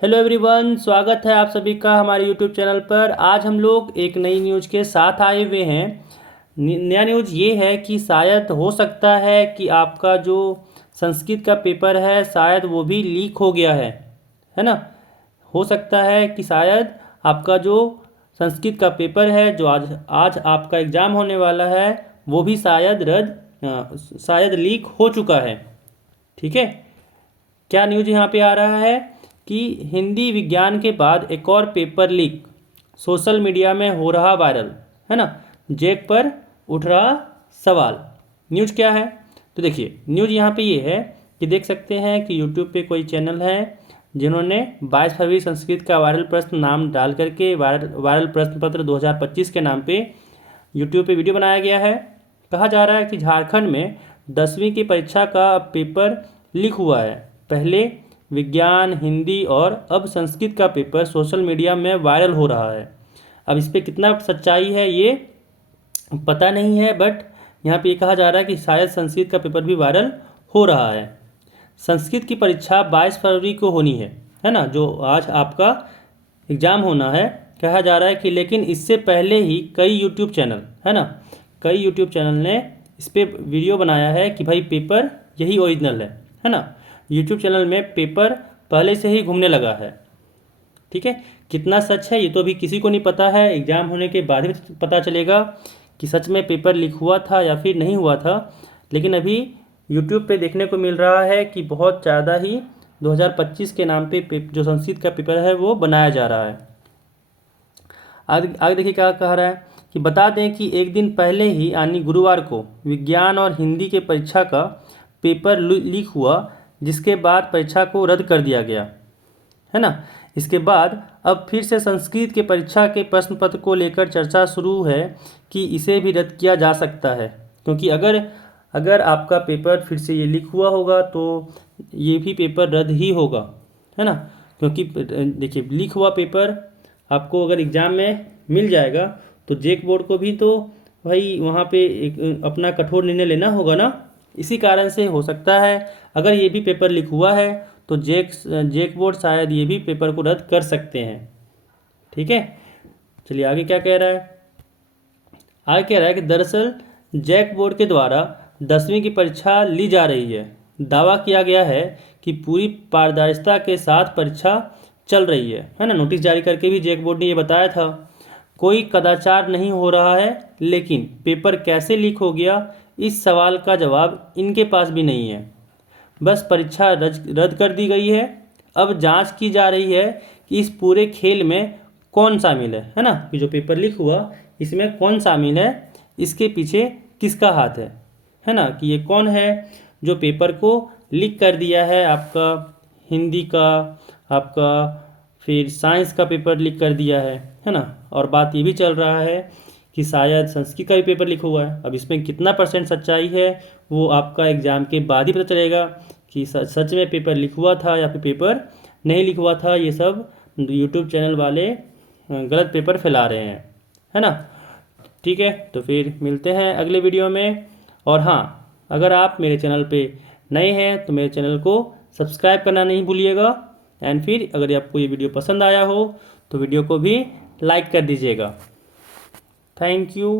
Hello everyone, स्वागत है आप सभी का हमारे यूट्यूब चैनल पर। आज हम लोग एक नई न्यूज़ के साथ आए हुए हैं। नया न्यूज़ ये है कि शायद हो सकता है कि आपका जो संस्कृत का पेपर है शायद वो भी लीक हो गया है ना। हो सकता है कि शायद आपका जो संस्कृत का पेपर है जो आज आज आपका एग्ज़ाम होने वाला है वो भी शायद लीक हो चुका है। ठीक है, क्या न्यूज़ यहाँ पे आ रहा है कि हिंदी विज्ञान के बाद एक और पेपर लीक सोशल मीडिया में हो रहा वायरल, है ना। जेक पर उठ रहा सवाल। न्यूज़ क्या है तो देखिए, न्यूज़ यहाँ पे ये है कि देख सकते हैं कि यूट्यूब पे कोई चैनल है जिन्होंने 22 फरवरी संस्कृत का वायरल प्रश्न नाम डाल करके वायरल प्रश्न पत्र 2025 के नाम पे यूट्यूब पे वीडियो बनाया गया है। कहा जा रहा है कि झारखंड में 10वीं की परीक्षा का पेपर लीक हुआ है। पहले विज्ञान, हिंदी और अब संस्कृत का पेपर सोशल मीडिया में वायरल हो रहा है। अब इस पर कितना सच्चाई है ये पता नहीं है, बट यहाँ पे ये कहा जा रहा है कि शायद संस्कृत का पेपर भी वायरल हो रहा है। संस्कृत की परीक्षा 22 फरवरी को होनी है ना, जो आज आपका एग्ज़ाम होना है। कहा जा रहा है कि लेकिन इससे पहले ही कई यूट्यूब चैनल, है ना, कई यूट्यूब चैनल ने इस पर वीडियो बनाया है कि भाई पेपर यही ओरिजिनल है ना। यूट्यूब चैनल में पेपर पहले से ही घूमने लगा है। ठीक है, कितना सच है ये तो अभी किसी को नहीं पता है, एग्ज़ाम होने के बाद ही पता चलेगा कि सच में पेपर लीक हुआ था या फिर नहीं हुआ था। लेकिन अभी यूट्यूब पे देखने को मिल रहा है कि बहुत ज़्यादा ही 2025 के नाम पे जो संस्कृत का पेपर है वो बनाया जा रहा है। आगे देखिए क्या कह रहा है कि बता दें कि एक दिन पहले ही यानी गुरुवार को विज्ञान और हिंदी के परीक्षा का पेपर लीक हुआ, जिसके बाद परीक्षा को रद्द कर दिया गया, है ना। इसके बाद अब फिर से संस्कृत के परीक्षा के प्रश्न पत्र को लेकर चर्चा शुरू है कि इसे भी रद्द किया जा सकता है, क्योंकि अगर आपका पेपर फिर से ये लीक हुआ होगा तो ये भी पेपर रद्द ही होगा, है ना। क्योंकि देखिए, लीक हुआ पेपर आपको अगर एग्ज़ाम में मिल जाएगा तो जेक बोर्ड को भी तो भाई वहाँ पे एक अपना कठोर निर्णय लेना होगा ना। इसी कारण से हो सकता है अगर ये भी पेपर लीक हुआ है तो जेक बोर्ड शायद ये भी पेपर को रद्द कर सकते हैं। ठीक है, चलिए आगे क्या कह रहा है। आगे कह रहा है कि दरअसल जैक बोर्ड के द्वारा 10वीं की परीक्षा ली जा रही है। दावा किया गया है कि पूरी पारदर्शिता के साथ परीक्षा चल रही है ना। नोटिस जारी करके भी जैक बोर्ड ने ये बताया था कोई कदाचार नहीं हो रहा है, लेकिन पेपर कैसे लीक हो गया इस सवाल का जवाब इनके पास भी नहीं है। बस परीक्षा रद्द कर दी गई है। अब जांच की जा रही है कि इस पूरे खेल में कौन शामिल है ना। कि जो पेपर लीक हुआ इसमें कौन शामिल है, इसके पीछे किसका हाथ है ना। कि ये कौन है जो पेपर को लीक कर दिया है, आपका हिंदी का, आपका फिर साइंस का पेपर लीक कर दिया है ना। और बात ये भी चल रहा है कि शायद संस्कृत का भी पेपर लीक हुआ है। अब इसमें कितना % सच्चाई है वो आपका एग्ज़ाम के बाद ही पता चलेगा कि सच में पेपर लीक हुआ था या फिर पेपर नहीं लीक हुआ था। ये सब यूट्यूब चैनल वाले गलत पेपर फैला रहे हैं, है ना। ठीक है, तो फिर मिलते हैं अगले वीडियो में। और हाँ, अगर आप मेरे चैनल पे नए हैं तो मेरे चैनल को सब्सक्राइब करना नहीं भूलिएगा। एंड फिर अगर आपको ये वीडियो पसंद आया हो तो वीडियो को भी लाइक कर दीजिएगा। Thank you.